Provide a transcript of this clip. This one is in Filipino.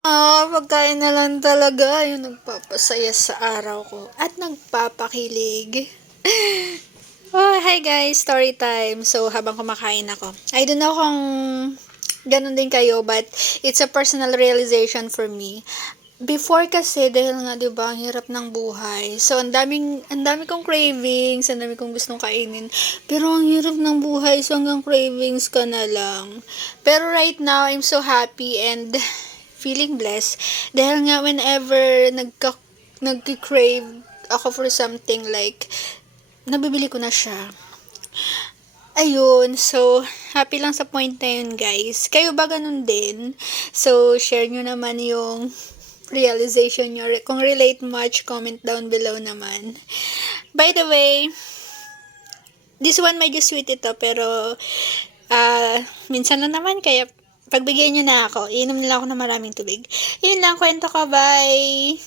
Pagkain na lang talaga yung nagpapasaya sa araw ko at nagpapakilig. Oh, hi guys, story time. So, habang kumakain ako, I don't know kung ganun din kayo, but it's a personal realization for me. Before kasi, dahil nga, di ba, ang hirap ng buhay. So, ang dami kong cravings, ang dami kong gustong kainin. Pero, ang hirap ng buhay, so hanggang cravings ka na lang. Pero right now, I'm so happy and feeling blessed. Dahil nga, whenever nagki-crave ako for something like, nabibili ko na siya. Ayun, so, happy lang sa point na yun, guys. Kayo ba ganun din? So, share nyo naman yung realization nyo. Kung relate much, comment down below naman. By the way, this one medyo sweet ito, pero, minsan lang naman, kaya pagbigyan nyo na ako. Iinom nila ako ng maraming tubig. Yun lang, kwento ko, bye!